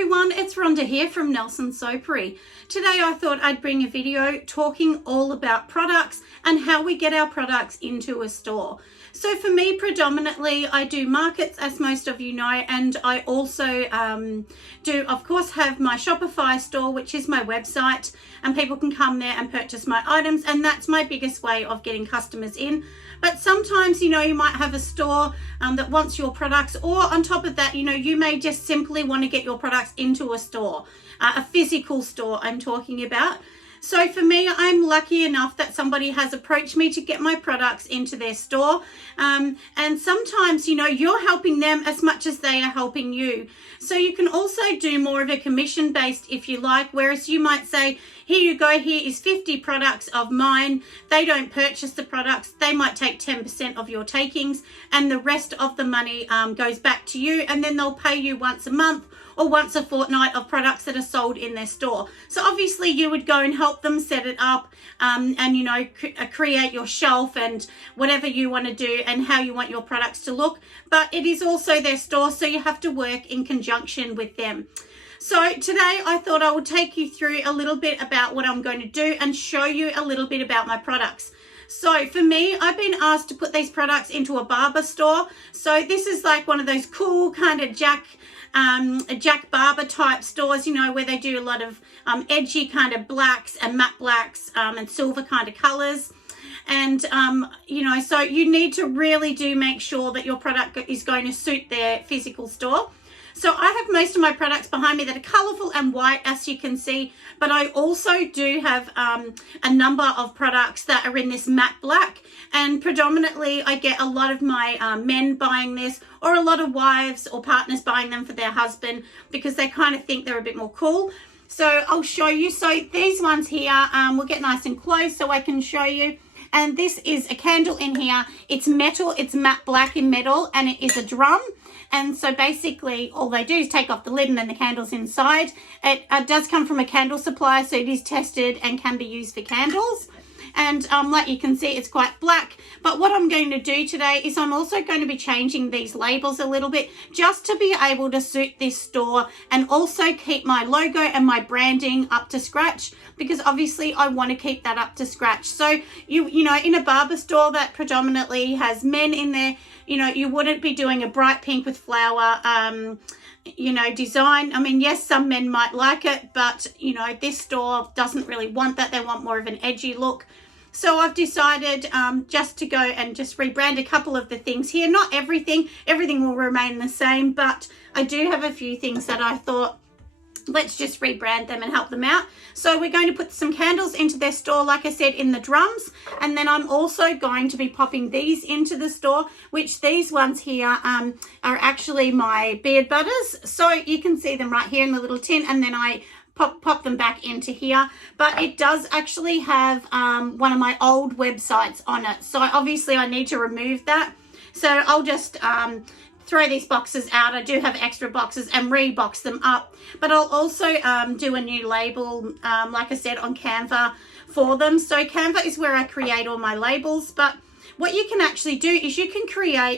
everyone, it's Rhonda here from Nelson Soapery. Today I thought I'd bring a video talking all about products and how we get our products into a store. So for me, predominantly, I do markets, as most of you know, and I also do, of course, have my Shopify store, which is my website, and people can come there and purchase my items, and that's my biggest way of getting customers in. But sometimes, you might have a store that wants your products, or on top of that, you may just simply want to get your products into a store, a physical store I'm talking about. So for me, I'm lucky enough that somebody has approached me to get my products into their store. And sometimes, you're helping them as much as they are helping you. So you can also do more of a commission based if you like, whereas you might say, here you go, here is 50 products of mine. They don't purchase the products. They might take 10% of your takings and the rest of the money goes back to you, and then they'll pay you once a month or once a fortnight of products that are sold in their store. So obviously you would go and help them set it up and create your shelf and whatever you want to do and how you want your products to look. But it is also their store, so you have to work in conjunction with them. So today I thought I would take you through a little bit about what I'm going to do and show you a little bit about my products. So for me, I've been asked to put these products into a barber store. So this is like one of those cool kind of Jack Barber type stores, where they do a lot of edgy kind of blacks and matte blacks and silver kind of colors. And, so you need to really do make sure that your product is going to suit their physical store. So I have most of my products behind me that are colourful and white, as you can see, but I also do have a number of products that are in this matte black, and predominantly I get a lot of my men buying this, or a lot of wives or partners buying them for their husband because they kind of think they're a bit more cool. So I'll show you. So these ones here, we'll get nice and close so I can show you. And this is a candle in here. It's metal, it's matte black in metal, and it is a drum. And so basically all they do is take off the lid and then the candle's inside. It does come from a candle supplier, so it is tested and can be used for candles. And like you can see, it's quite black. But what I'm going to do today is I'm also going to be changing these labels a little bit just to be able to suit this store and also keep my logo and my branding up to scratch, because obviously I want to keep that up to scratch. So you in a barber store that predominantly has men in there, you wouldn't be doing a bright pink with flower design. I mean, yes, some men might like it, but this store doesn't really want that. They want more of an edgy look. So I've decided just to go and just rebrand a couple of the things here. Not everything will remain the same, but I do have a few things that I thought, let's just rebrand them and help them out. So we're going to put some candles into their store, like I said, in the drums. And then I'm also going to be popping these into the store, which these ones here are actually my beard butters. So you can see them right here in the little tin, and then I pop them back into here. But it does actually have one of my old websites on it. So obviously I need to remove that. So I'll just throw these boxes out. I do have extra boxes and rebox them up, but I'll also do a new label, like I said, on Canva for them. So Canva is where I create all my labels, but what you can actually do is you can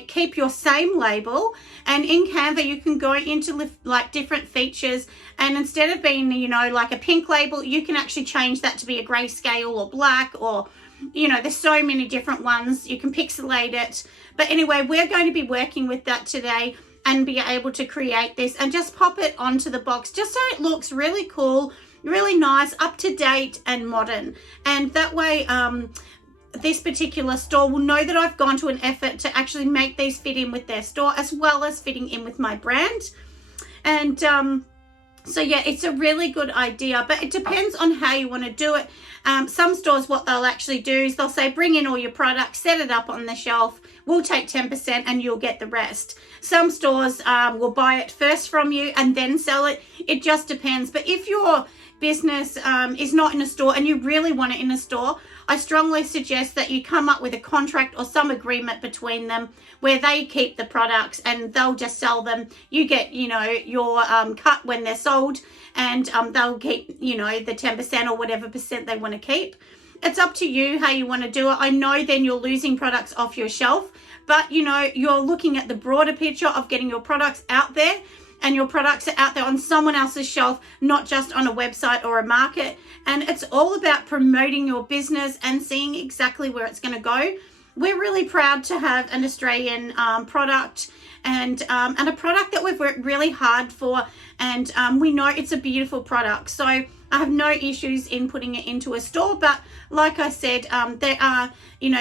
keep your same label, and in Canva you can go into like different features, and instead of being like a pink label, you can actually change that to be a grayscale or black, or there's so many different ones. You can pixelate it. But anyway, we're going to be working with that today and be able to create this and just pop it onto the box just so it looks really cool, really nice, up to date and modern. And that way this particular store will know that I've gone to an effort to actually make these fit in with their store as well as fitting in with my brand. And so yeah, it's a really good idea, but it depends on how you want to do it. Some stores, what they'll actually do is they'll say, bring in all your products, set it up on the shelf, we'll take 10% and you'll get the rest. Some stores will buy it first from you and then sell it. It just depends. But if your business is not in a store and you really want it in a store, I strongly suggest that you come up with a contract or some agreement between them where they keep the products and they'll just sell them. You get, your cut when they're sold, and they'll keep, the 10% or whatever percent they want to keep. It's up to you how you want to do it. I know then you're losing products off your shelf, but you're looking at the broader picture of getting your products out there. and your products are out there on someone else's shelf, not just on a website or a market. And it's all about promoting your business and seeing exactly where it's going to go. We're really proud to have an Australian product and a product that we've worked really hard for, and we know it's a beautiful product. So I have no issues in putting it into a store, but like I said, there are,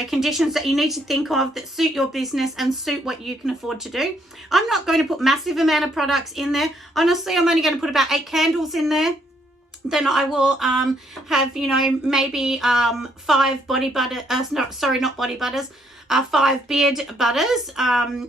conditions that you need to think of that suit your business and suit what you can afford to do. I'm not going to put massive amount of products in there. Honestly, I'm only going to put about 8 candles in there. Then I will have, maybe 5 body butter, not body butters, 5 beard butters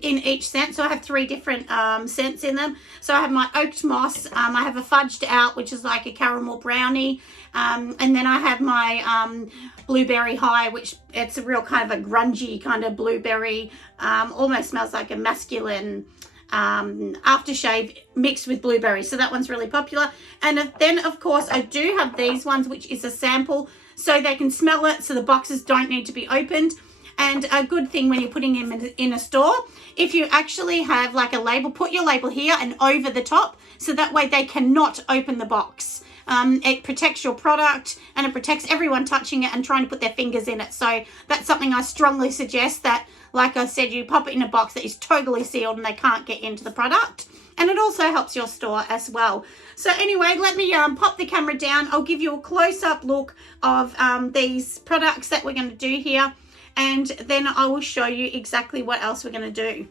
in each scent. So I have 3 different scents in them. So I have my oaked moss, I have a fudged out, which is like a caramel brownie, and then I have my blueberry high, which it's a real kind of a grungy kind of blueberry, almost smells like a masculine aftershave mixed with blueberries. So that one's really popular. And then of course I do have these ones, which is a sample, so they can smell it, so the boxes don't need to be opened. And a good thing when you're putting them in a store, if you actually have like a label, put your label here and over the top, so that way they cannot open the box. It protects your product, and it protects everyone touching it and trying to put their fingers in it. So that's something I strongly suggest, that, like I said, you pop it in a box that is totally sealed and they can't get into the product. And it also helps your store as well. So anyway, let me pop the camera down. I'll give you a close-up look of these products that we're going to do here, and then I will show you exactly what else we're going to do.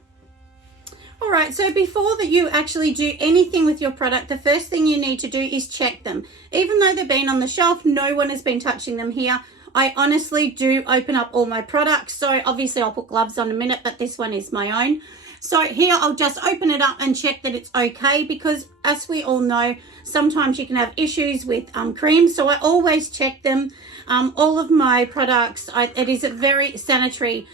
All right, so before that you actually do anything with your product, the first thing you need to do is check them. Even though they've been on the shelf, no one has been touching them here. I honestly do open up all my products. So obviously I'll put gloves on in a minute, but this one is my own. So here I'll just open it up and check that it's okay, because as we all know, sometimes you can have issues with cream. So I always check them. All of my products, it is a very sanitary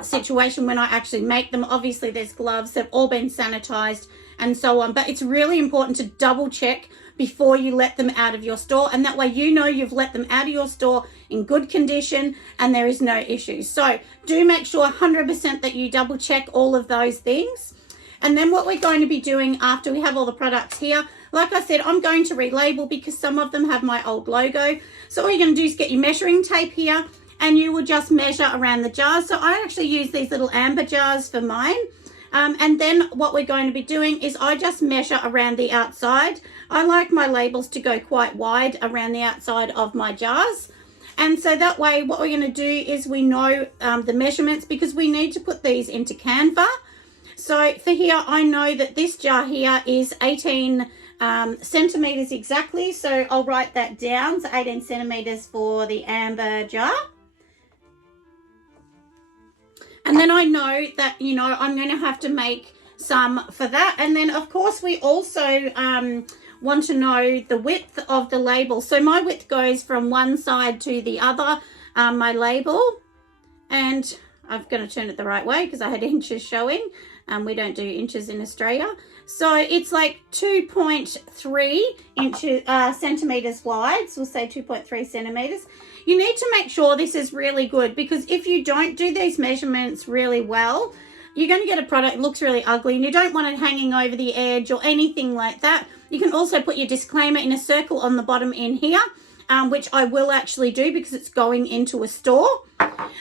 situation when I actually make them. Obviously there's gloves, they've all been sanitized and so on, but it's really important to double check before you let them out of your store, and that way you've let them out of your store in good condition and there is no issues. So do make sure 100% that you double check all of those things. And then what we're going to be doing after we have all the products here, like I said, I'm going to relabel because some of them have my old logo. So all you're going to do is get your measuring tape here, and you will just measure around the jars. So I actually use these little amber jars for mine. And then what we're going to be doing is I just measure around the outside. I like my labels to go quite wide around the outside of my jars. And so that way what we're going to do is we know the measurements, because we need to put these into Canva. So for here, I know that this jar here is 18 centimeters exactly. So I'll write that down. So 18 centimeters for the amber jar. And then I know that, I'm going to have to make some for that. And then, of course, we also want to know the width of the label. So my width goes from one side to the other, my label. And I'm going to turn it the right way because I had inches showing. We don't do inches in Australia. So it's like 2.3 centimeters wide. So we'll say 2.3 centimeters. You need to make sure this is really good, because if you don't do these measurements really well, you're going to get a product that looks really ugly, and you don't want it hanging over the edge or anything like that. You can also put your disclaimer in a circle on the bottom in here, which I will actually do because it's going into a store.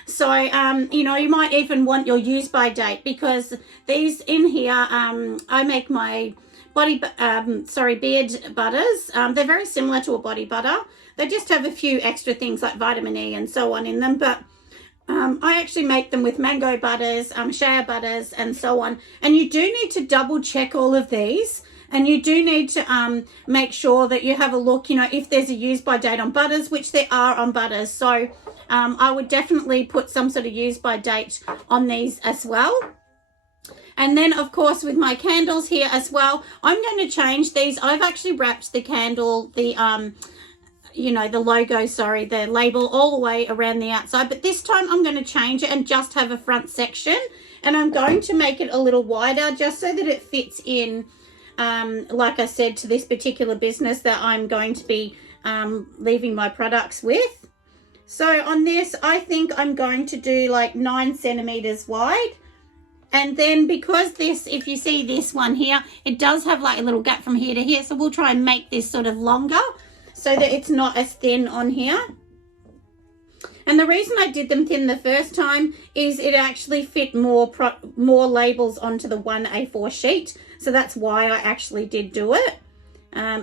So, you might even want your use by date, because these in here, I make my beard butters. They're very similar to a body butter. They just have a few extra things like vitamin E and so on in them, but I actually make them with mango butters, shea butters and so on. And you do need to double check all of these, and you do need to make sure that you have a look, if there's a use by date on butters, which there are on butters. So I would definitely put some sort of use by date on these as well. And then, of course, with my candles here as well, I'm going to change these. I've actually wrapped the candle, the logo, the label all the way around the outside. But this time I'm going to change it and just have a front section. And I'm going to make it a little wider just so that it fits in, like I said, to this particular business that I'm going to be leaving my products with. So on this, I think I'm going to do like 9 centimeters wide. And then because this, if you see this one here, it does have like a little gap from here to here. So we'll try and make this sort of longer so that it's not as thin on here. And the reason I did them thin the first time is it actually fit more labels onto the one A4 sheet. So that's why I actually did do it.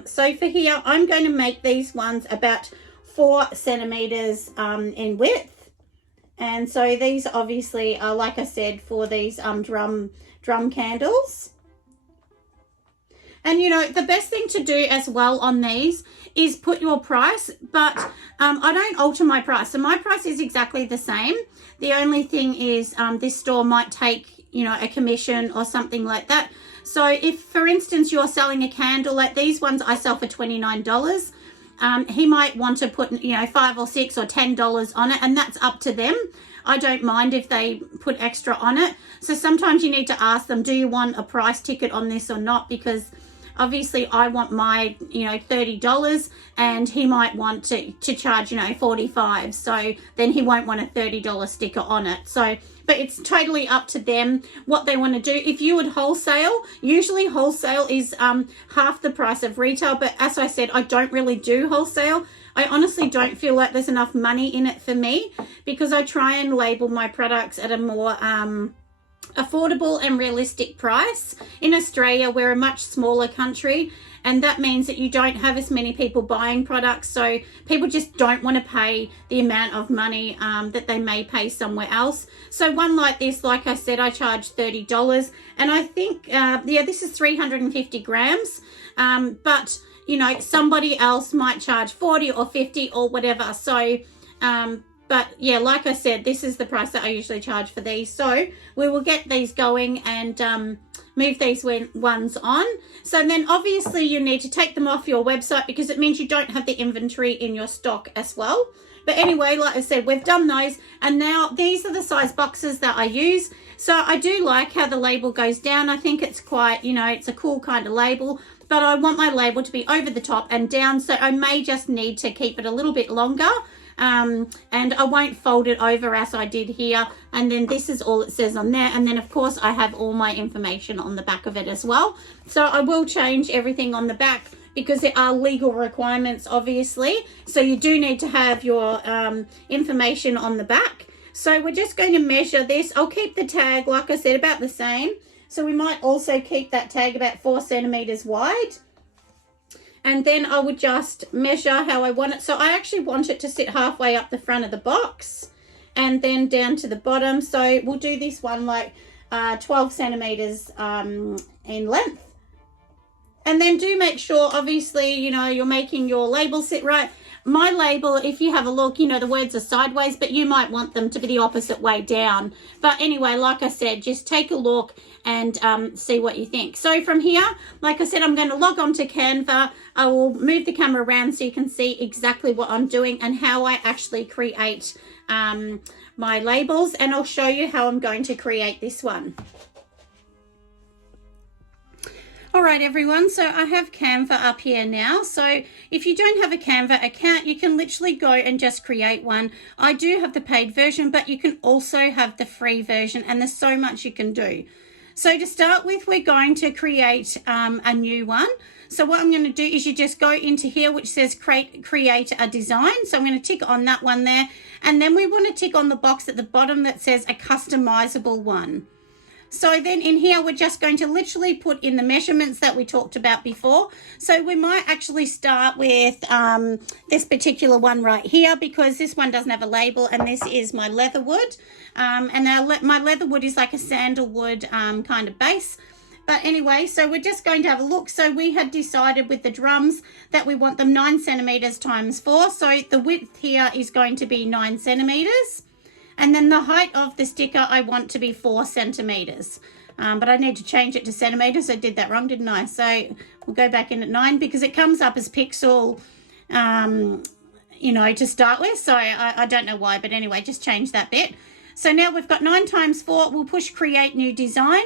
So for here, I'm going to make these ones about 4 centimeters in width. And so these obviously are, like I said, for these drum candles. And, you know, the best thing to do as well on these is put your price, but I don't alter my price. So my price is exactly the same. The only thing is this store might take, you know, a commission or something like that. So if, for instance, you're selling a candle, like these ones I sell for $29, he might want to put, you know, $5 or $6 or $10 on it, and that's up to them. I don't mind if they put extra on it. So sometimes you need to ask them, do you want a price ticket on this or not? Because obviously I want my, you know, $30 and he might want to charge, you know, $45. So then he won't want a $30 sticker on it. So, but it's totally up to them what they want to do. If you would wholesale, usually wholesale is half the price of retail. But as I said, I don't really do wholesale. I honestly don't feel like there's enough money in it for me because I try and label my products at a more affordable and realistic price. In Australia, we're a much smaller country, and that means that you don't have as many people buying products, so people just don't want to pay the amount of money that they may pay somewhere else. So one like this, like I said, I charge $30, and I think yeah, this is 350 grams, but you know, somebody else might charge 40 or 50 or whatever. So but yeah, like I said, this is the price that I usually charge for these. So we will get these going and move these ones on. So then obviously you need to take them off your website because it means you don't have the inventory in your stock as well. But anyway, like I said, we've done those, and now these are the size boxes that I use. So I do like how the label goes down. I think it's quite, you know, it's a cool kind of label, but I want my label to be over the top and down. So I may just need to keep it a little bit longer. And I won't fold it over as I did here, and then this is all it says on there, and then of course I have all my information on the back of it as well. So I will change everything on the back because there are legal requirements obviously, so you do need to have your information on the back. So we're just going to measure this. I'll keep the tag, like I said, about the same. So we might also keep that tag about 4 centimeters wide. And then I would just measure how I want it. So I actually want it to sit halfway up the front of the box and then down to the bottom. So we'll do this one like 12 centimeters in length. And then do make sure, obviously, you know, you're making your label sit right. My label, if you have a look, you know, the words are sideways, but you might want them to be the opposite way down. But anyway, like I said, just take a look and see what you think. So from here, like I said, I'm going to log on to Canva. I will move the camera around so you can see exactly what I'm doing and how I actually create my labels. And I'll show you how I'm going to create this one. All right, everyone, so I have Canva up here now. So if you don't have a Canva account, you can literally go and just create one. I do have the paid version, but you can also have the free version, and there's so much you can do. So to start with, we're going to create a new one. So what I'm going to do is you just go into here, which says create a design. So I'm going to tick on that one there. And then we want to tick on the box at the bottom that says a customizable one. So then in here, we're just going to literally put in the measurements that we talked about before. So we might actually start with this particular one right here because this one doesn't have a label, and this is my leather wood. And my leather wood is like a sandalwood kind of base. But anyway, so we're just going to have a look. So we had decided with the drums that we want them 9 centimeters times 4. So the width here is going to be 9 centimeters. And then the height of the sticker I want to be 4 centimeters. But I need to change it to centimeters. I did that wrong, didn't I? So we'll go back in at 9 because it comes up as pixel, you know, to start with. So I don't know why, but anyway, just change that bit. So now we've got 9 times 4. We'll push create new design.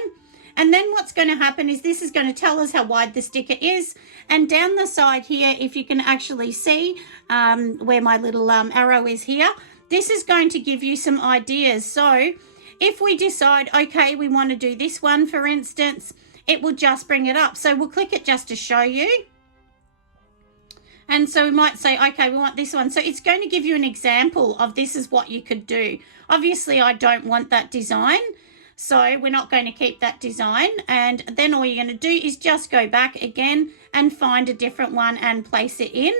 And then what's going to happen is this is going to tell us how wide the sticker is. And down the side here, if you can actually see where my little arrow is here, this is going to give you some ideas. So If we decide, okay, we want to do this one, for instance, it will just bring it up. So we'll click it just to show you. And so we might say, okay, we want this one. So it's going to give you an example of this is what you could do. Obviously, I don't want that design, so we're not going to keep that design. And then all you're going to do is just go back again and find a different one and place it in.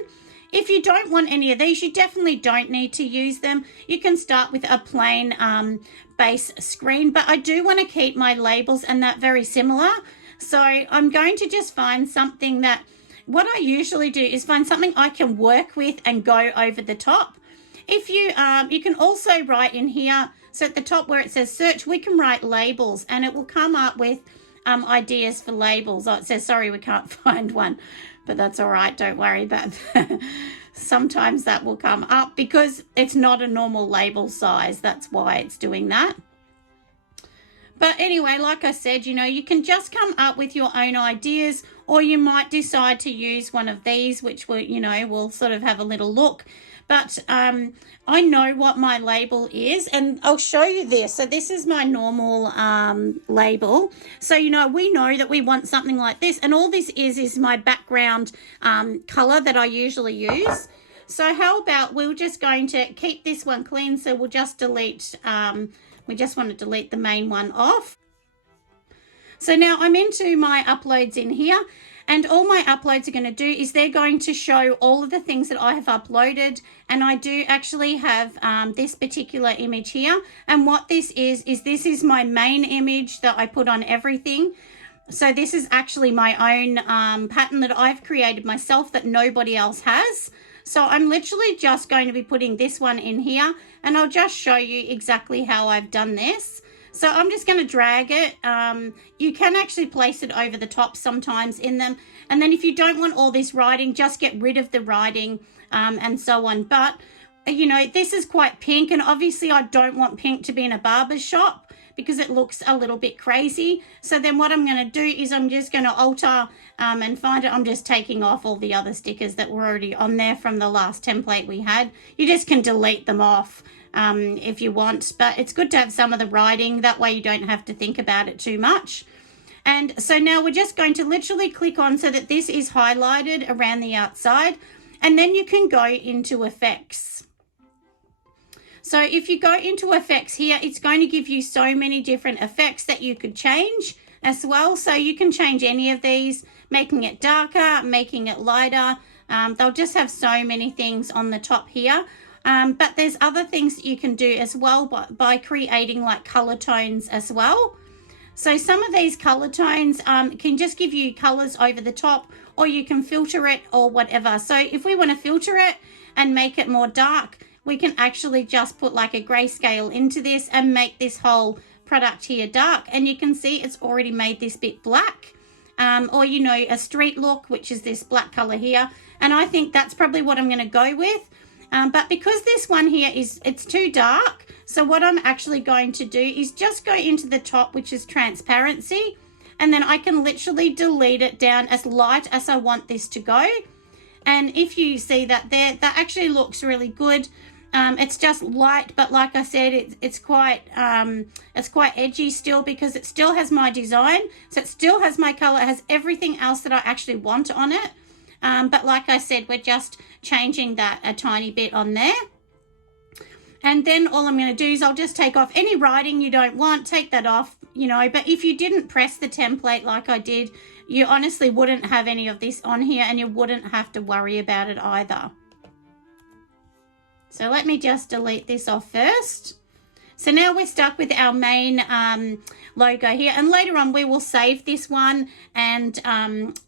If you don't want any of these, you definitely don't need to use them. You can start with a plain base screen, but I do want to keep my labels and that very similar. So I'm going to just find something that, what I usually do is find something I can work with and go over the top. If you, you can also write in here, so at the top where it says search, we can write labels and it will come up with ideas for labels. Oh, it says, sorry, we can't find one, but that's all right. Don't worry about that. Sometimes that will come up because it's not a normal label size. That's why it's doing that. But anyway, like I said, you know, you can just come up with your own ideas, or you might decide to use one of these, which will, you know, we'll sort of have a little look. But I know what my label is, and I'll show you this. So this is my normal label. So, you know, we know that we want something like this, and all this is my background color that I usually use. So how about we're just going to keep this one clean, so we'll just delete, we just want to delete the main one off. So now I'm into my uploads in here, and all my uploads are going to do is they're going to show all of the things that I have uploaded. And I do actually have this particular image here. And what this is this is my main image that I put on everything. So this is actually my own pattern that I've created myself that nobody else has. So I'm literally just going to be putting this one in here, and I'll just show you exactly how I've done this. So I'm just going to drag it. You can actually place it over the top sometimes in them. And then if you don't want all this writing, just get rid of the writing and so on. But, you know, this is quite pink. And obviously I don't want pink to be in a barber's shop because it looks a little bit crazy. So then what I'm going to do is I'm just going to alter and find it. I'm just taking off all the other stickers that were already on there from the last template we had. You just can delete them off if you want, but it's good to have some of the writing, that way you don't have to think about it too much. And so now we're just going to literally click on so that this is highlighted around the outside, and then you can go into effects. So if you go into effects here, it's going to give you so many different effects that you could change as well. So you can change any of these, making it darker, making it lighter. They'll just have so many things on the top here. But there's other things that you can do as well by creating like color tones as well. So some of these color tones can just give you colors over the top, or you can filter it or whatever. So if we want to filter it and make it more dark, we can actually just put like a grayscale into this and make this whole product here dark. And you can see it's already made this bit black. Or, you know, a street look, which is this black color here. And I think that's probably what I'm going to go with. But because this one here it's too dark, so what I'm actually going to do is just go into the top, which is transparency, and then I can literally delete it down as light as I want this to go. And if you see that there, that actually looks really good. It's just light, but like I said, it's quite edgy still, because it still has my design, so it still has my color, it has everything else that I actually want on it. But like I said, we're just changing that a tiny bit on there. And then all I'm going to do is I'll just take off any writing you don't want, take that off, you know. But if you didn't press the template like I did, you honestly wouldn't have any of this on here, and you wouldn't have to worry about it either. So let me just delete this off first. So now we're stuck with our main logo here, and later on we will save this one and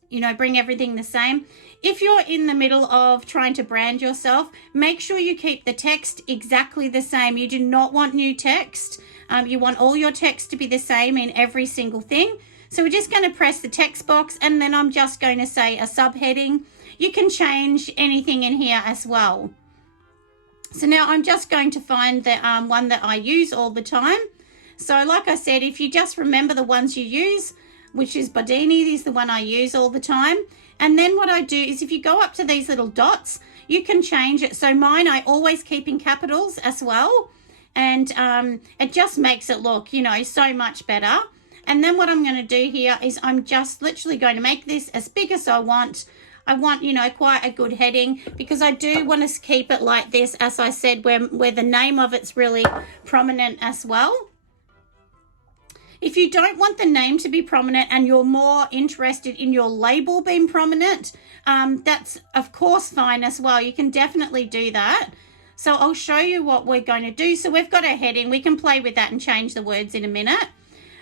you know, bring everything the same. If you're in the middle of trying to brand yourself, make sure you keep the text exactly the same. You do not want new text. You want all your text to be the same in every single thing. So we're just going to press the text box, and then I'm just going to say a subheading. You can change anything in here as well. So now I'm just going to find the one that I use all the time. So like I said, if you just remember the ones you use, which is Bodini, is the one I use all the time. And then what I do is if you go up to these little dots, you can change it. So mine I always keep in capitals as well. and it just makes it look, you know, so much better. And then what I'm going to do here is I'm just literally going to make this as big as I want. I want, you know, quite a good heading, because I do want to keep it like this, as I said, where the name of it's really prominent as well. If you don't want the name to be prominent and you're more interested in your label being prominent, that's of course fine as well. You can definitely do that. So I'll show you what we're going to do. So we've got a heading. We can play with that and change the words in a minute.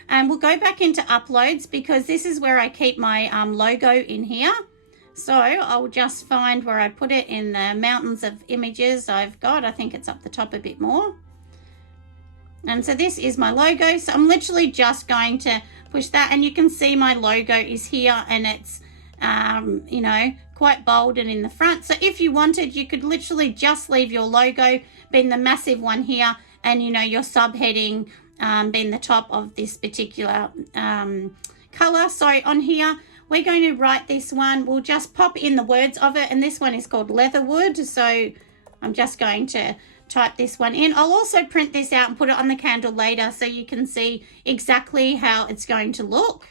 And we'll go back into uploads, because this is where I keep my logo in here. So I'll just find where I put it in the mountains of images I've got. I think it's up the top a bit more. And so this is my logo. So I'm literally just going to push that, and you can see my logo is here, and it's, you know, quite bold and in the front. So if you wanted, you could literally just leave your logo being the massive one here, and, you know, your subheading being the top of this particular color. So on here, we're going to write this one. We'll just pop in the words of it, and this one is called Leatherwood. So I'm just going to type this one in. I'll also print this out and put it on the candle later, so you can see exactly how it's going to look.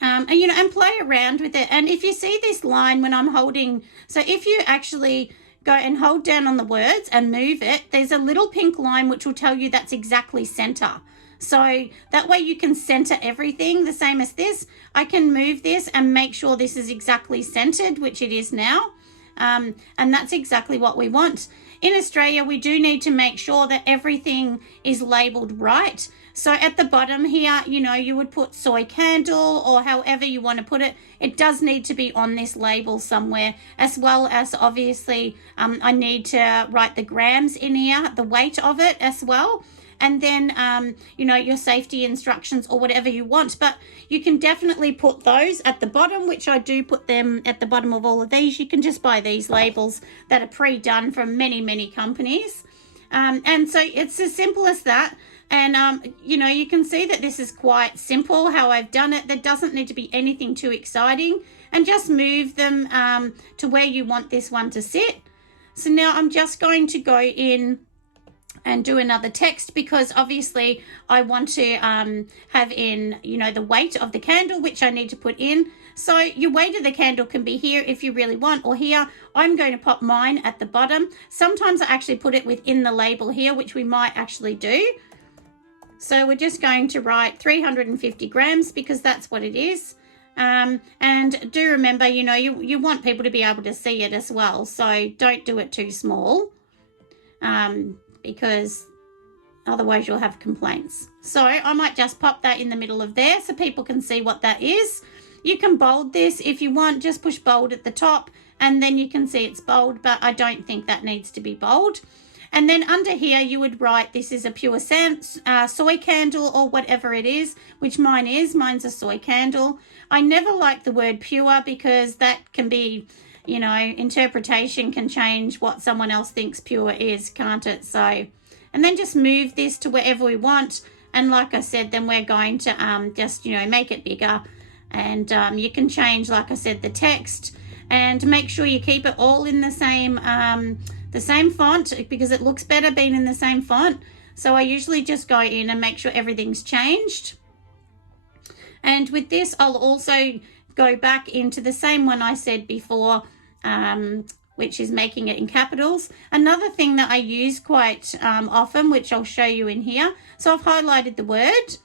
And, you know, and play around with it. And if you see this line when I'm holding, so if you actually go and hold down on the words and move it, there's a little pink line which will tell you that's exactly center. So that way you can center everything the same as this. I can move this and make sure this is exactly centered, which it is now. And that's exactly what we want. In Australia, we do need to make sure that everything is labeled right. So at the bottom here, you know, you would put soy candle, or however you want to put it. It does need to be on this label somewhere, as well as obviously I need to write the grams in here, the weight of it as well. And then, you know, your safety instructions or whatever you want. But you can definitely put those at the bottom, which I do put them at the bottom of all of these. You can just buy these labels that are pre-done from many, many companies. And so it's as simple as that. And, you know, you can see that this is quite simple how I've done it. There doesn't need to be anything too exciting. And just move them to where you want this one to sit. So now I'm just going to go in and do another text, because obviously I want to have in, you know, the weight of the candle, which I need to put in. So your weight of the candle can be here if you really want, or here. I'm going to pop mine at the bottom. Sometimes I actually put it within the label here, which we might actually do. So we're just going to write 350 grams, because that's what it is. And do remember, you know, you want people to be able to see it as well. So don't do it too small. Because otherwise you'll have complaints. So I might just pop that in the middle of there so people can see what that is. You can bold this if you want, just push bold at the top, and then you can see it's bold, but I don't think that needs to be bold. And then under here you would write, this is a pure soy candle, or whatever it is, which mine is. Mine's a soy candle. I never like the word pure, because that can be, you know, interpretation can change what someone else thinks pure is, can't it? So, and then just move this to wherever we want. And like I said, then we're going to just, you know, make it bigger. And you can change, like I said, the text, and make sure you keep it all in the same font, because it looks better being in the same font. So I usually just go in and make sure everything's changed. And with this, I'll also go back into the same one I said before, which is making it in capitals. Another thing that I use quite often, which I'll show you in here. So I've highlighted the word.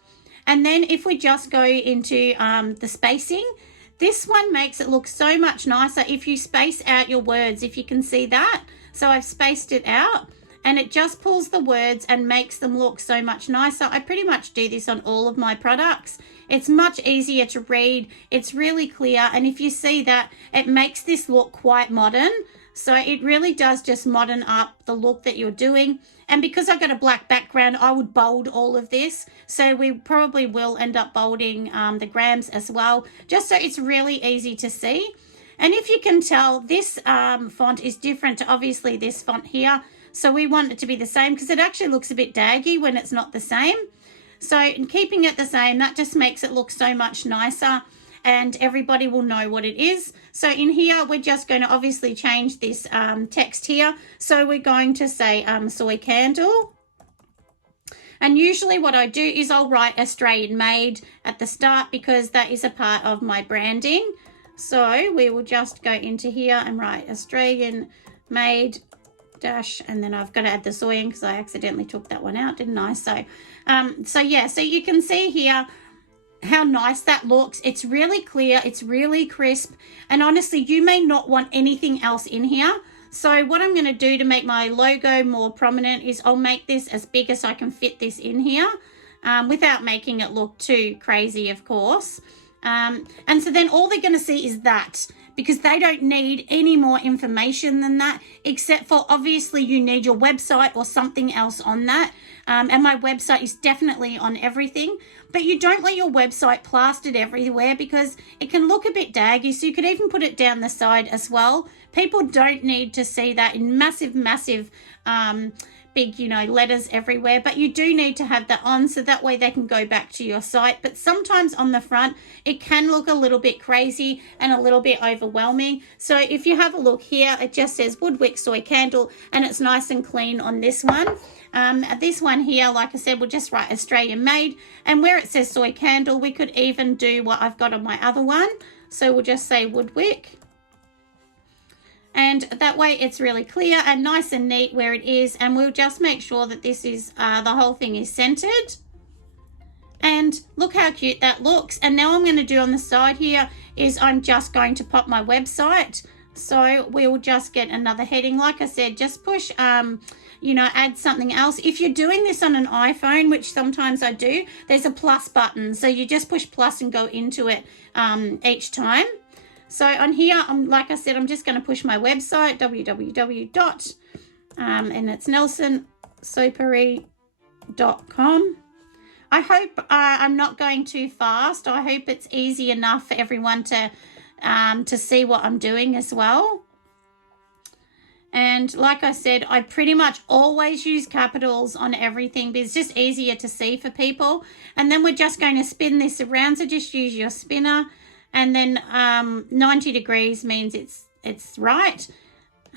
And then if we just go into the spacing, this one makes it look so much nicer if you space out your words, if you can see that. So I've spaced it out, and it just pulls the words and makes them look so much nicer. I pretty much do this on all of my products. It's much easier to read. It's really clear. And if you see that, it makes this look quite modern. So it really does just modern up the look that you're doing. And because I've got a black background, I would bold all of this. So we probably will end up bolding the grams as well, just so it's really easy to see. And if you can tell, this font is different to obviously this font here. So we want it to be the same, because it actually looks a bit daggy when it's not the same. So in keeping it the same, that just makes it look so much nicer. and everybody will know what it is. So in here, we're just going to obviously change this text here. So we're going to say soy candle. And usually what I do is I'll write Australian made at the start because that is a part of my branding. So we will just go into here and write Australian made dash, and then I've got to add the soy in because I accidentally took that one out, didn't I? So, yeah, so you can see here how nice that looks. It's really clear, it's really crisp, and honestly, you may not want anything else in here. So what I'm going to do to make my logo more prominent is I'll make this as big as I can fit this in here without making it look too crazy, of course. And so then all they're going to see is that, because they don't need any more information than that, except for obviously you need your website or something else on that. And my website is definitely on everything, but you don't want your website plastered everywhere because it can look a bit daggy. So you could even put it down the side as well. People don't need to see that in massive, big, letters everywhere, but you do need to have that on so that way they can go back to your site. But sometimes on the front, it can look a little bit crazy and a little bit overwhelming. So if you have a look here, it just says Woodwick Soy Candle, and it's nice and clean on this one. This one here, like I said, we'll just write Australian made, and where it says soy candle, we could even do what I've got on my other one. So we'll just say Woodwick. And that way it's really clear and nice and neat where it is. And we'll just make sure that this is, the whole thing is centered. And look how cute that looks. And now I'm going to do on the side here is I'm just going to pop my website. So we'll just get another heading. Like I said, just push, add something else. If you're doing this on an iPhone, which sometimes I do, there's a plus button. So you just push plus and go into it each time. So on here, like I said, I'm just going to push my website, www. And it's nelsonsopery.com. I hope I'm not going too fast. I hope it's easy enough for everyone to see what I'm doing as well. And like I said, I pretty much always use capitals on everything, but it's just easier to see for people. And then we're just going to spin this around. So just use your spinner. And then 90 degrees means it's right.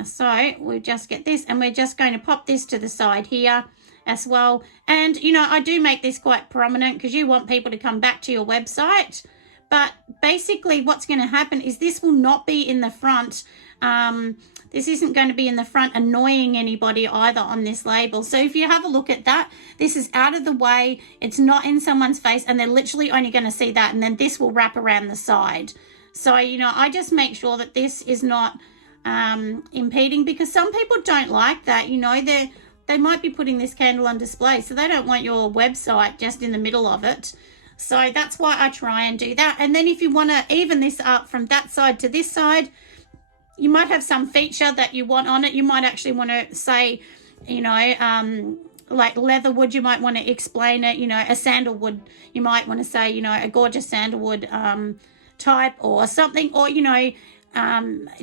So we'll just get this, and we're just going to pop this to the side here as well. And, I do make this quite prominent because you want people to come back to your website. But basically what's going to happen is this will not be in the front. This isn't going to be in the front annoying anybody either on this label. So if you have a look at that, this is out of the way. It's not in someone's face, and they're literally only going to see that. And then this will wrap around the side. So, I just make sure that this is not impeding, because some people don't like that. They might be putting this candle on display, so they don't want your website just in the middle of it. So that's why I try and do that. And then if you want to even this up from that side to this side, you might have some feature that you want on it. You might actually want to say, like leatherwood, you might want to explain it, a sandalwood, you might want to say, a gorgeous sandalwood type or something, or,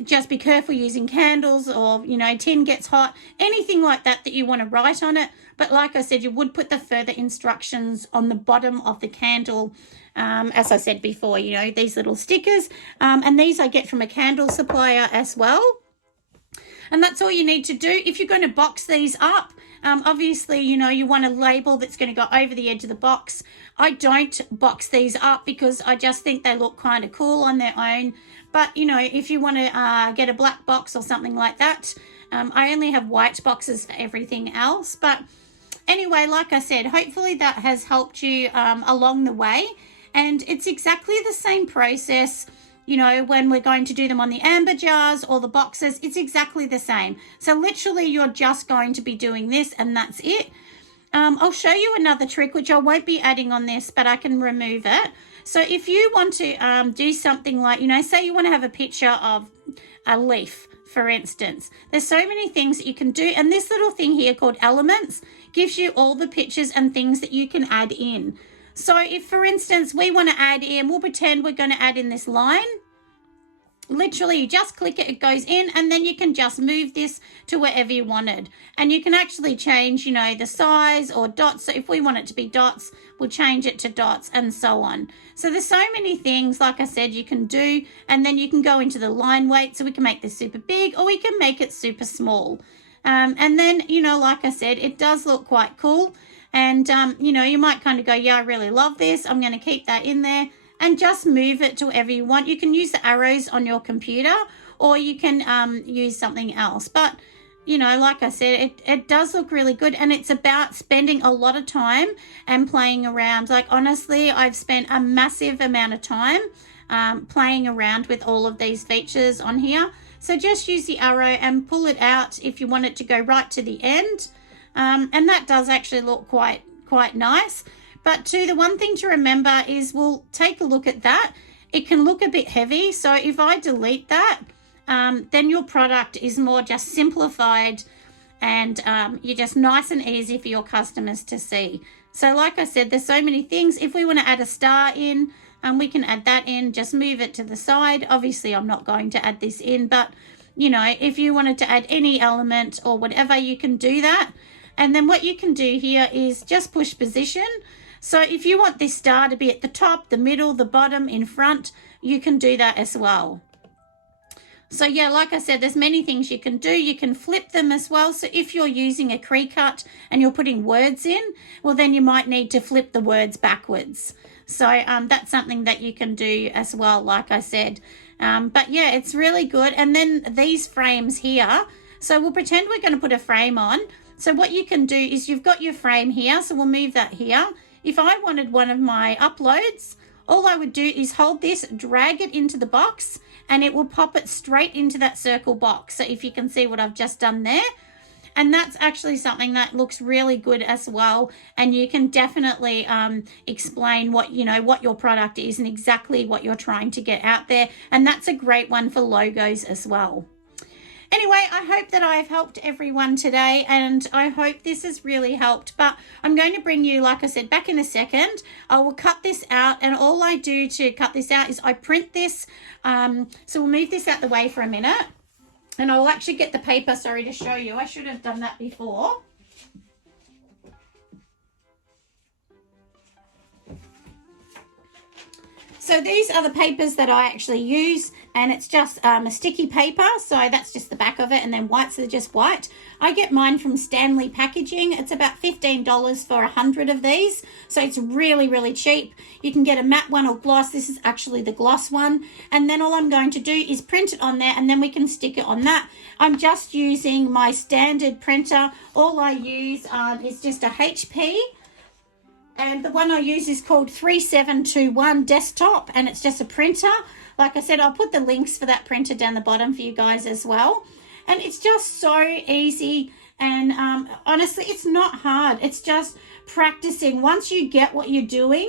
just be careful using candles, or, tin gets hot, anything like that you want to write on it. But like I said, you would put the further instructions on the bottom of the candle. As I said before, these little stickers, and these I get from a candle supplier as well. And that's all you need to do. If you're going to box these up, obviously, you want a label that's going to go over the edge of the box. I don't box these up because I just think they look kind of cool on their own. But, if you want to get a black box or something like that, I only have white boxes for everything else. But anyway, like I said, hopefully that has helped you along the way. And it's exactly the same process, when we're going to do them on the amber jars or the boxes, it's exactly the same. So literally you're just going to be doing this, and that's it. I'll show you another trick, which I won't be adding on this, but I can remove it. So if you want to do something like, say you want to have a picture of a leaf, for instance, there's so many things that you can do. And this little thing here called Elements gives you all the pictures and things that you can add in. So if, for instance, we want to add in, we'll pretend we're going to add in this line. literally you just click it, it goes in, and then you can just move this to wherever you wanted. And you can actually change, you know, the size or dots. So if we want it to be dots, we'll change it to dots and so on. So there's so many things, like I said, you can do. And then you can go into the line weight. So we can make this super big or we can make it super small. And then, you know, like I said, it does look quite cool. And, you know, you might kind of go, yeah, I really love this. I'm going to keep that in there. And just move it to wherever you want. You can use the arrows on your computer or you can use something else. But, you know, like I said, it does look really good, and it's about spending a lot of time and playing around. Like, honestly, I've spent a massive amount of time playing around with all of these features on here. So just use the arrow and pull it out if you want it to go right to the end. And that does actually look quite nice. But too, the one thing to remember is we'll take a look at that. It can look a bit heavy. So if I delete that, then your product is more just simplified and you're just nice and easy for your customers to see. So like I said, there's so many things. If we want to add a star in, we can add that in, just move it to the side. Obviously, I'm not going to add this in, but you know, if you wanted to add any element or whatever, you can do that. And then what you can do here is just push position. So if you want this star to be at the top, the middle, the bottom, in front, you can do that as well. So yeah, like I said, there's many things you can do. You can flip them as well. So if you're using a Cricut and you're putting words in, well, then you might need to flip the words backwards. So that's something that you can do as well, like I said. But yeah, it's really good. And then these frames here. So we'll pretend we're going to put a frame on. So what you can do is you've got your frame here. So we'll move that here. If I wanted one of my uploads, all I would do is hold this, drag it into the box, and it will pop it straight into that circle box. So if you can see what I've just done there. And that's actually something that looks really good as well. And you can definitely explain what your product is and exactly what you're trying to get out there. And that's a great one for logos as well. Anyway, I hope that I've helped everyone today, and I hope this has really helped. But I'm going to bring you, like I said, back in a second. I will cut this out, and all I do to cut this out is I print this. So we'll move this out the way for a minute, and I'll actually get the paper, sorry, to show you. I should have done that before. So these are the papers that I actually use, and it's just a sticky paper. So that's just the back of it, and then whites are just white. I get mine from Stanley Packaging. It's about $15 for 100 of these. So it's really, really cheap. You can get a matte one or gloss. This is actually the gloss one. And then all I'm going to do is print it on there, and then we can stick it on that. I'm just using my standard printer. All I use is just a HP. And the one I use is called 3721 Desktop, and it's just a printer. Like I said, I'll put the links for that printer down the bottom for you guys as well. And it's just so easy, and honestly, it's not hard. It's just practicing. Once you get what you're doing,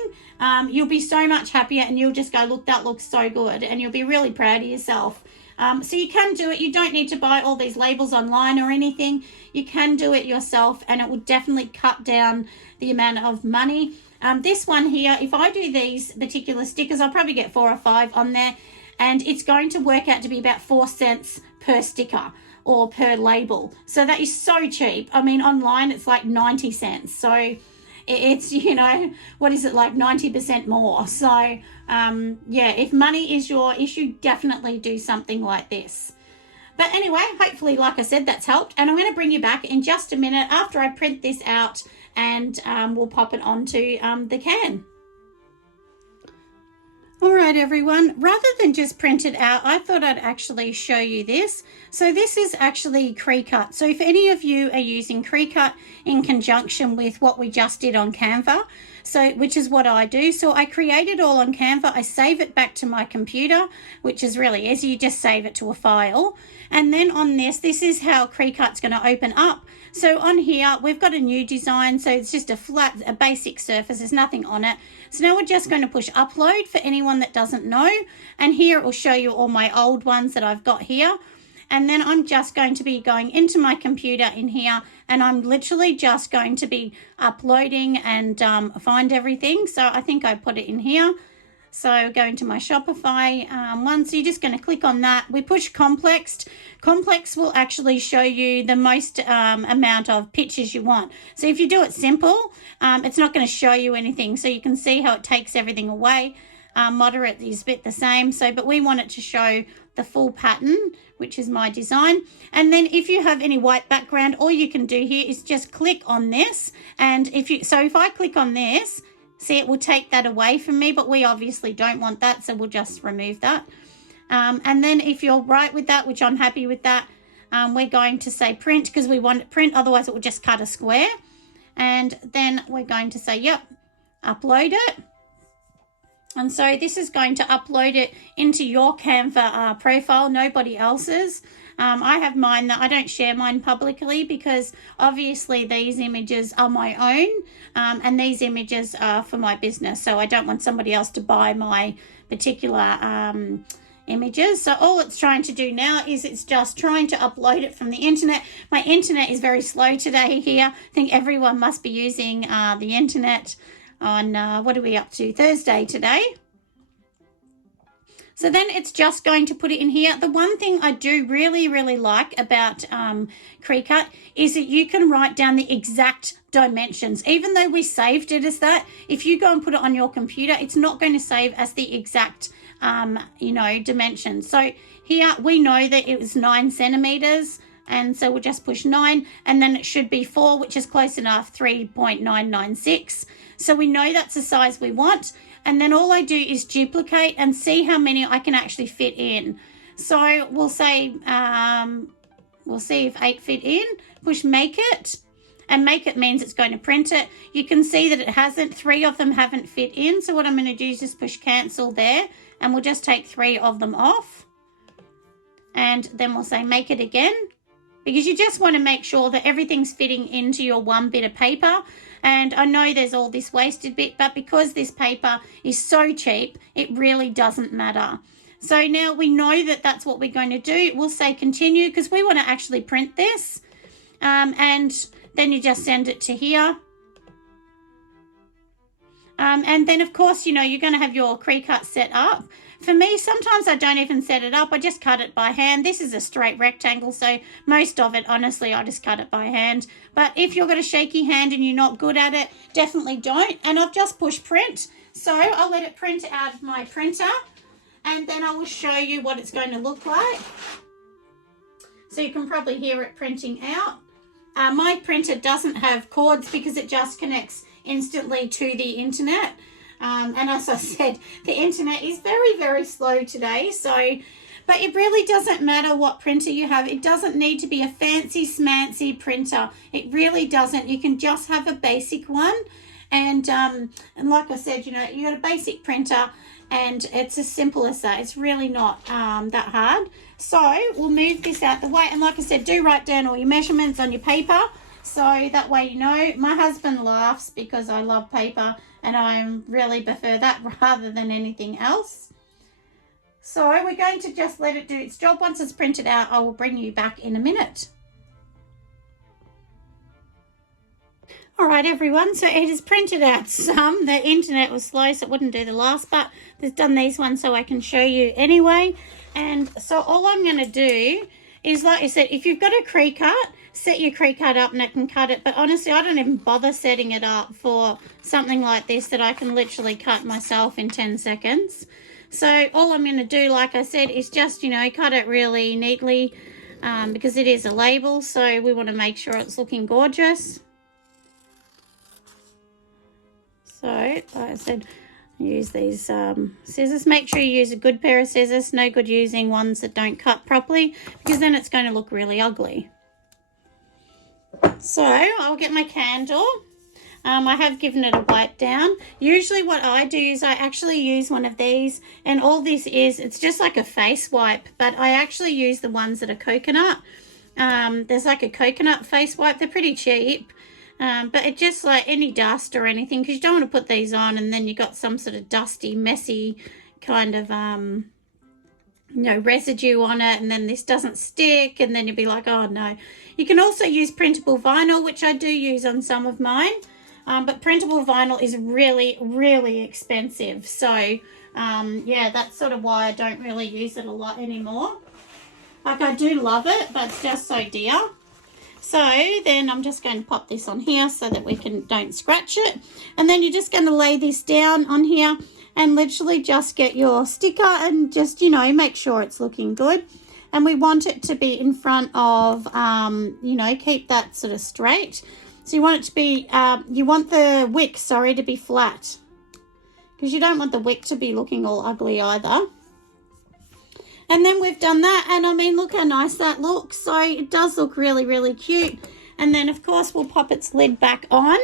you'll be so much happier, and you'll just go, look, that looks so good, and you'll be really proud of yourself. So you can do it. You don't need to buy all these labels online or anything. You can do it yourself, and it will definitely cut down the amount of money. This one here, if I do these particular stickers, I'll probably get 4 or 5 on there, and it's going to work out to be about 4 cents per sticker or per label. So that is so cheap. I mean, online it's like 90 cents. So it's, you know, what is it, like 90% more. So yeah, if money is your issue, definitely do something like this. But anyway, hopefully, like I said, that's helped. And I'm going to bring you back in just a minute after I print this out, and we'll pop it onto the can. All right, everyone, rather than just print it out, I thought I'd actually show you this. So this is actually Cricut. So if any of you are using Cricut in conjunction with what we just did on Canva, so which is what I do. So I create it all on Canva. I save it back to my computer, which is really easy. You just save it to a file. And then on this is how Cricut's going to open up. So on here, we've got a new design. So it's just a basic surface. There's nothing on it. So now we're just going to push upload for anyone that doesn't know. And here it will show you all my old ones that I've got here. And then I'm just going to be going into my computer in here, and I'm literally just going to be uploading and find everything. So I think I put it in here. So go into my Shopify one. So you're just going to click on that. We push complex. Complex will actually show you the most amount of pictures you want. So if you do it simple, it's not going to show you anything. So you can see how it takes everything away. Moderate is a bit the same. So, but we want it to show the full pattern, which is my design. And then if you have any white background, all you can do here is just click on this. And if I click on this, see, it will take that away from me, but we obviously don't want that, so we'll just remove that. And then if you're right with that, which I'm happy with that, we're going to say print, because we want it print, otherwise it will just cut a square. And then we're going to say, yep, upload it. And so this is going to upload it into your Canva profile, nobody else's. I have mine that I don't share mine publicly because obviously these images are my own and these images are for my business. So I don't want somebody else to buy my particular images. So all it's trying to do now is it's just trying to upload it from the internet. My internet is very slow today here. I think everyone must be using the internet on, what are we up to, Thursday today. So then it's just going to put it in here. The one thing I do really, really like about Cricut is that you can write down the exact dimensions. Even though we saved it as that, if you go and put it on your computer, it's not going to save as the exact, dimensions. So here we know that it was 9 centimeters. And so we'll just push 9, and then it should be 4, which is close enough, 3.996. So we know that's the size we want. And then all I do is duplicate and see how many I can actually fit in. So we'll say, we'll see if 8 fit in, push make it, and make it means it's going to print it. You can see that it hasn't, 3 of them haven't fit in. So what I'm going to do is just push cancel there, and we'll just take 3 of them off. And then we'll say make it again, because you just want to make sure that everything's fitting into your one bit of paper. And I know there's all this wasted bit, but because this paper is so cheap, it really doesn't matter. So now we know that that's what we're going to do. We'll say continue, because we want to actually print this. And then you just send it to here. And then, of course, you're going to have your Cricut set up. For me, sometimes I don't even set it up. I just cut it by hand. This is a straight rectangle, so most of it, honestly, I just cut it by hand. But if you've got a shaky hand and you're not good at it, definitely don't. And I've just pushed print, so I'll let it print out of my printer, and then I will show you what it's going to look like. So you can probably hear it printing out. My printer doesn't have cords because it just connects instantly to the internet. And as I said, the internet is very, very slow today. So, but it really doesn't matter what printer you have. It doesn't need to be a fancy smancy printer. It really doesn't. You can just have a basic one. And like I said, you got a basic printer and it's as simple as that. It's really not that hard. So we'll move this out the way. And like I said, do write down all your measurements on your paper. So that way my husband laughs because I love paper and I really prefer that rather than anything else. So we're going to just let it do its job. Once it's printed out, I will bring you back in a minute. All right, everyone, so it has printed out some. The internet was slow, so it wouldn't do the last, but it's done these ones so I can show you anyway. And so all I'm going to do is, like I said, if you've got a Cricut, set your Cricut up and it can cut it. But honestly, I don't even bother setting it up for something like this that I can literally cut myself in 10 seconds. So all I'm going to do, like I said, is just, cut it really neatly because it is a label. So we want to make sure it's looking gorgeous. So, like I said, use these scissors. Make sure you use a good pair of scissors. No good using ones that don't cut properly because then it's going to look really ugly. So I'll get my candle. I have given it a wipe down. Usually what I do is I actually use one of these, and all this is, it's just like a face wipe, but I actually use the ones that are coconut. There's like a coconut face wipe. They're pretty cheap. But it just like any dust or anything, because you don't want to put these on and then you got some sort of dusty, messy kind of, residue on it, and then this doesn't stick, and then you'll be like, oh no. You can also use printable vinyl, which I do use on some of mine, but printable vinyl is really, really expensive. So Yeah, that's sort of why I don't really use it a lot anymore. Like, I do love it, but it's just so dear. So then I'm just going to pop this on here so that we don't scratch it. And then you're just going to lay this down on here and literally just get your sticker and just, you know, make sure it's looking good. And we want it to be in front of, you know, keep that sort of straight. So you want it to be, you want the wick, sorry, to be flat, because you don't want the wick to be looking all ugly either. And then we've done that, and I mean, look how nice that looks. So it does look really, really cute. And then, of course, we'll pop its lid back on.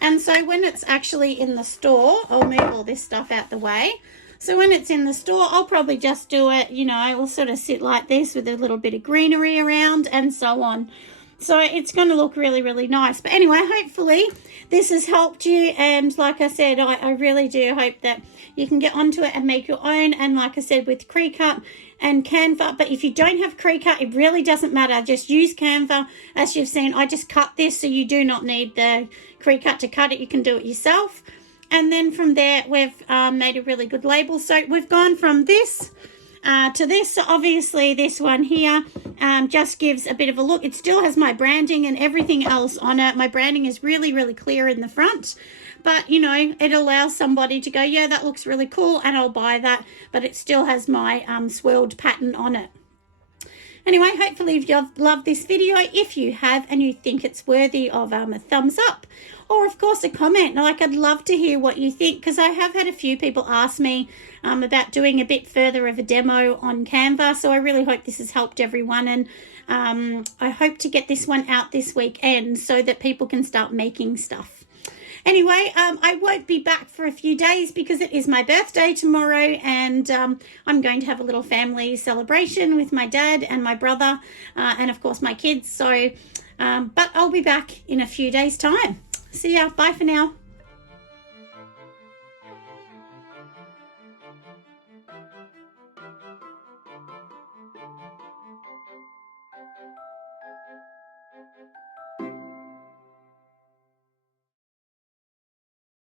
And so when it's actually in the store, I'll move all this stuff out the way. So when it's in the store, I'll probably just do it, you know, it will sort of sit like this with a little bit of greenery around and so on. So it's going to look really, really nice. But anyway, hopefully this has helped you. And like I said, I really do hope that you can get onto it and make your own. And like I said, with Cricut and Canva. But if you don't have Cricut, it really doesn't matter. Just use Canva. As you've seen, I just cut this, so you do not need the Cricut to cut it. You can do it yourself. And then from there, we've made a really good label. So we've gone from this to this. So obviously this one here just gives a bit of a look. It still has my branding and everything else on it. My branding is really, really clear in the front, but you know, it allows somebody to go, yeah, that looks really cool, and I'll buy that, but it still has my swirled pattern on it. Anyway, hopefully you've loved this video. If you have and you think it's worthy of a thumbs up, or of course a comment. Like, I'd love to hear what you think, because I have had a few people ask me about doing a bit further of a demo on Canva. So I really hope this has helped everyone, and I hope to get this one out this weekend so that people can start making stuff. Anyway, I won't be back for a few days because it is my birthday tomorrow, and I'm going to have a little family celebration with my dad and my brother and of course my kids. So, but I'll be back in a few days' time. See ya. Bye for now.